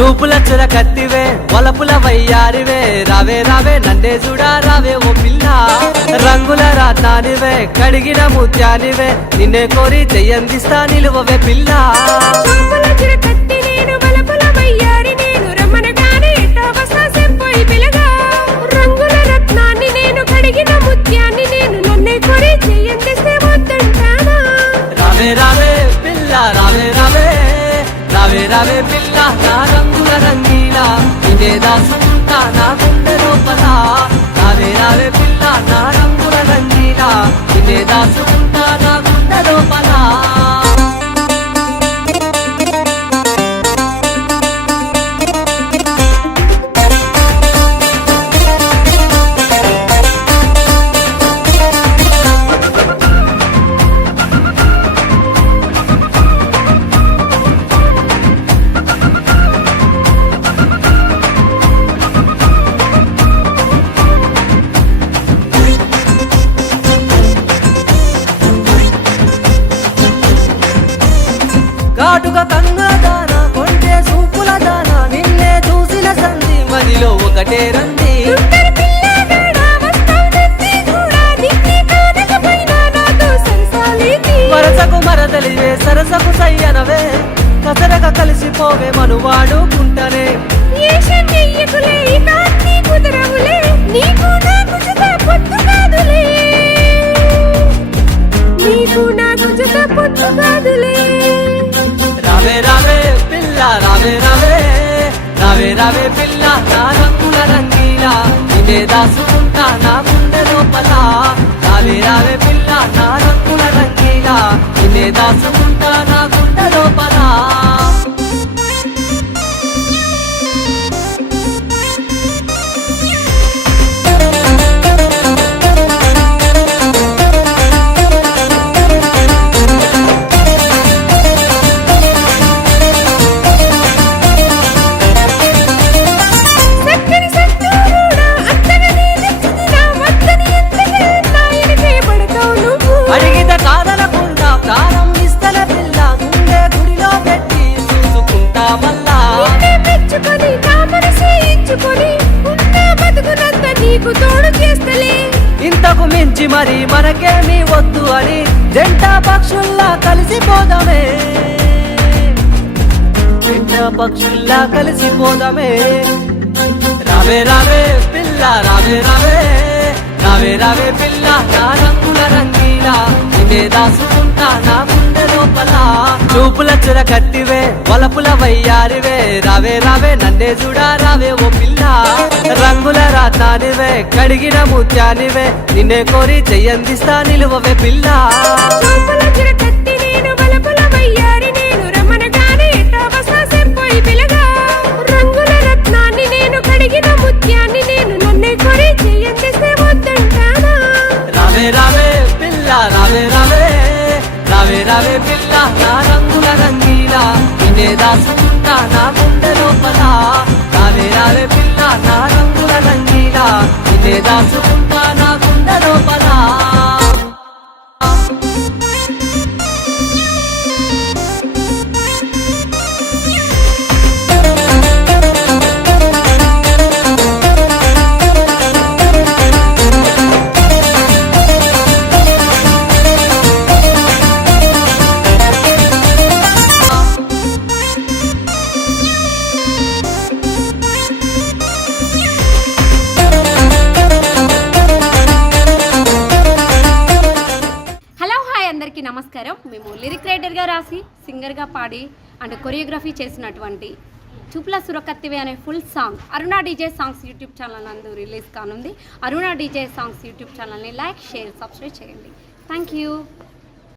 చూపుల చుర కత్తివే వలపుల వయ్యారివే రావే రావే నన్నే చూడా రావే ఓ పిల్ల రంగుల రాతానివే కడిగిన ముత్యానివే నిన్నే కోరి చెయ్యందిస్తా నిలువవే పిల్ల రావే పిల్ల రావే రావే రావే రావే పిల్ల నా రంగుల రంగీలా ఇదే దాసుకుంటా నా గుండె లోపల రావే రావే పిల్ల నా రంగుల రంగీలా ఇదే దాసుకుంటా నా గుండె లోపల కాటుక కన్నదాన కొంటే సూపుల దాన నిన్నే చూసిన సంధి మదిలో ఒకటే రంది వరసకు మరదలివే సరసకు సయ్యనవే కసరక కలిసిపోవే మనువాడుకుంటనే రావే రావే పిల్ల రావే రావే రావే రావే పిల్ల నా రంగుల రంగీలా ఇదే దాసుకుంటా నా గుండె లోపల రావే రావే పిల్ల నా రంగుల రంగీలా ఇదే దాసుకుంటా నా గుండె లోపల అడిగితే కాదనకుండా ప్రారంభిస్తల పిల్ల గుండె గుడిలో పెట్టి చూసుకుంటా మళ్ళా ఇంతకు మించి మరి మనకేమీ వద్దు అని జంట పక్షుల్లా కలిసిపోదామే జంట పక్షుల్లా కలిసిపోదామే రావే రావే పిల్ల రావే రావే రావే రావే పిల్ల నా రంగుల రంగీలా ఇదే దాసుకుంటా నా గుండె లోపల చూపుల చుర కత్తివే వలపుల వయ్యారివే రావే రావే నన్నే చూడా రావే ఓ పిల్ల రంగుల రాతానివే కడిగిన ముత్యానివే నిన్నే కోరి చెయ్యందిస్తా నిలువవే పిల్ల రావే పిల్ల రావే రావే రావే రావే పిల్ల నా రంగుల రంగీలా ఇదే దాసుకుంటా నా గుండె లోపల రావే రావే పిల్ల నా రంగుల రంగీలా ఇదే దాసుకుంటా నా గుండె లోపల నమస్కారం. మేము లిరిక్ రైటర్గా రాసి సింగర్గా పాడి అండ్ కొరియోగ్రఫీ చేసినటువంటి చూపుల సురకత్తివే అనే ఫుల్ సాంగ్ అరుణ డీజే సాంగ్స్ యూట్యూబ్ ఛానల్ నందు రిలీజ్ కానుంది. అరుణ డీజే సాంగ్స్ యూట్యూబ్ ఛానల్ని లైక్ షేర్ సబ్స్క్రైబ్ చేయండి. Thank you.